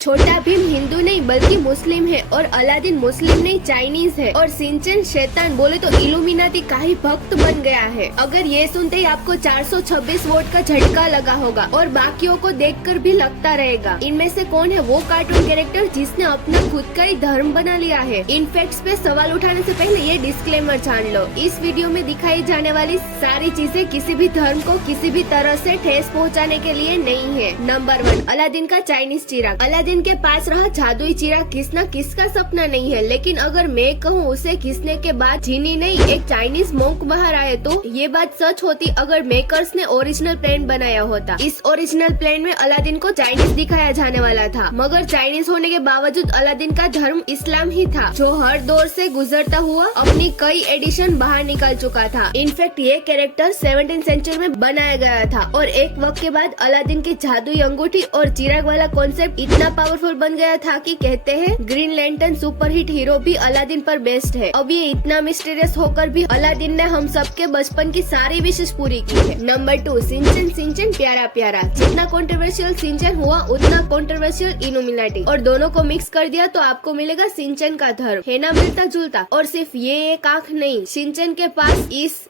छोटा भीम हिंदू नहीं बल्कि मुस्लिम है और अलादीन मुस्लिम नहीं चाइनीज है और सिंचन शैतान बोले तो इल्यूमिनाती का ही भक्त बन गया है। अगर ये सुनते ही आपको 426 वोट का झटका लगा होगा और बाकियों को देखकर भी लगता रहेगा इनमें से कौन है वो कार्टून कैरेक्टर जिसने अपना खुद का ही धर्म बना लिया है। इन फैक्ट्स पे सवाल उठाने से पहले ये डिस्क्लेमर जान लो, इस वीडियो में दिखाई जाने वाली सारी चीजें किसी भी धर्म को किसी भी तरह से ठेस पहुंचाने के लिए नहीं है। नंबर 1, अलादीन का चाइनीज चिराग। अलादीन के पास रहा जादुई चिराग किसना किसका सपना नहीं है, लेकिन अगर मैं कहूँ उसे घिसने के बाद जीनी नहीं एक चाइनीज मोंक बाहर आए तो ये बात सच होती अगर मेकर्स ने ओरिजिनल प्लान बनाया होता। इस ओरिजिनल प्लान में अलादीन को चाइनीज दिखाया जाने वाला था, मगर चाइनीज होने के बावजूद अलादीन का धर्म इस्लाम ही था जो हर दौर से गुजरता हुआ अपनी कई एडिशन बाहर निकाल चुका था। इनफैक्ट ये कैरेक्टर 17th सेंचुरी में बनाया गया था और एक वक्त के बाद अलादीन की जादुई अंगूठी और चिराग वाला कॉन्सेप्ट इतना पावरफुल बन गया था कि कहते हैं ग्रीन लैंटर्न सुपरहिट हीरो भी अलादीन पर बेस्ड है। अब ये इतना मिस्टीरियस होकर भी अलादीन ने हम सबके बचपन की सारी विशेष पूरी की है। नंबर 2, सिंचन प्यारा प्यारा। जितना कंट्रोवर्शियल सिंचन हुआ उतना कंट्रोवर्शियल इल्यूमिनाटी, और दोनों को मिक्स कर दिया तो आपको मिलेगा सिंचन का धर्म। है ना मिलता जुलता। और सिर्फ ये एक आंख नहीं, सिंचन के पास इस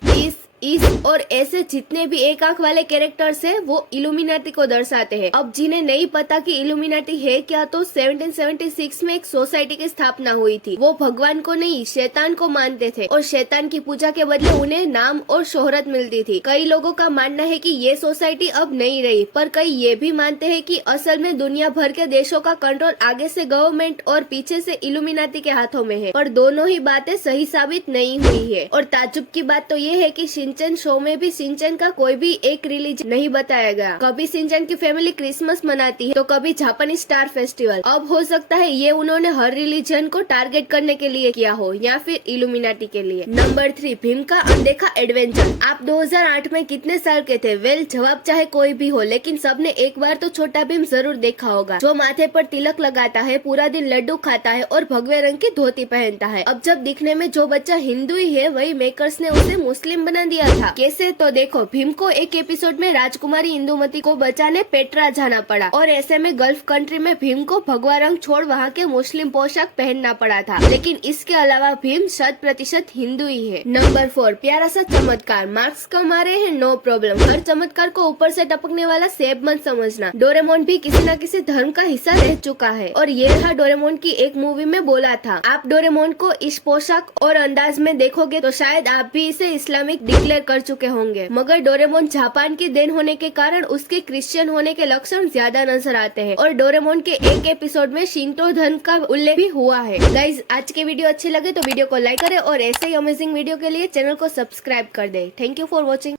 और ऐसे जितने भी एक आंख वाले कैरेक्टर्स है वो इल्यूमिनाटी को दर्शाते हैं। अब जिन्हें नहीं पता कि इल्यूमिनाटी है क्या, तो 1776 में एक सोसाइटी की स्थापना हुई थी। वो भगवान को नहीं शैतान को मानते थे और शैतान की पूजा के बदले उन्हें नाम और शोहरत मिलती थी। कई लोगों का मानना है कि ये सोसाइटी अब नहीं रही, पर कई ये भी मानते हैं कि असल में दुनिया भर के देशों का कंट्रोल आगे से गवर्नमेंट और पीछे से इल्यूमिनाटी के हाथों में है। पर दोनों ही बातें सही साबित नहीं हुई है। और ताज्जुब की बात तो ये है कि सिंचन शो में भी सिंचन का कोई भी एक रिलीजन नहीं बताया गया। कभी सिंचन की फैमिली क्रिसमस मनाती है तो कभी जापानीज स्टार फेस्टिवल। अब हो सकता है ये उन्होंने हर रिलीजन को टारगेट करने के लिए किया हो या फिर इल्यूमिनाटी के लिए। नंबर 3, भीम का अनदेखा एडवेंचर। आप 2008 में कितने साल के थे? वेल, जवाब चाहे कोई भी हो, लेकिन सबने एक बार तो छोटा भीम जरूर देखा होगा, जो माथे पर तिलक लगाता है, पूरा दिन लड्डू खाता है और भगवे रंग की धोती पहनता है। अब जब दिखने में जो बच्चा हिंदू ही है वही मेकर्स ने उसे मुस्लिम बना दिया था। कैसे? तो देखो, भीम को एक एपिसोड में राजकुमारी इंदुमती को बचाने पेट्रा जाना पड़ा और ऐसे में गल्फ कंट्री में भीम को भगवा रंग छोड़ वहाँ के मुस्लिम पोशाक पहनना पड़ा था। लेकिन इसके अलावा भीम 100% हिंदू ही है। नंबर 4, प्यारा सा चमत्कार। मार्क्स कम आ रहे हैं, नो प्रॉब्लम। हर चमत्कार को ऊपर से टपकने वाला सेब मत समझना। डोरेमोन भी किसी न किसी धर्म का हिस्सा रह चुका है और ये रहा डोरेमोन की एक मूवी में बोला था, आप डोरेमोन को इस पोशाक और अंदाज में देखोगे तो शायद आप भी इसे इस्लामिक डिक्लेयर कर चुके होंगे। मगर डोरेमोन जापान की देन होने के कारण उसके क्रिश्चियन होने के लक्षण ज्यादा नजर आते हैं और डोरेमोन के एक एपिसोड में शिंतो धर्म का उल्लेख भी हुआ है। गाइज, आज के वीडियो अच्छे लगे तो वीडियो को लाइक करें और ऐसे ही अमेजिंग वीडियो के लिए चैनल को सब्सक्राइब कर दे। Thank you for watching.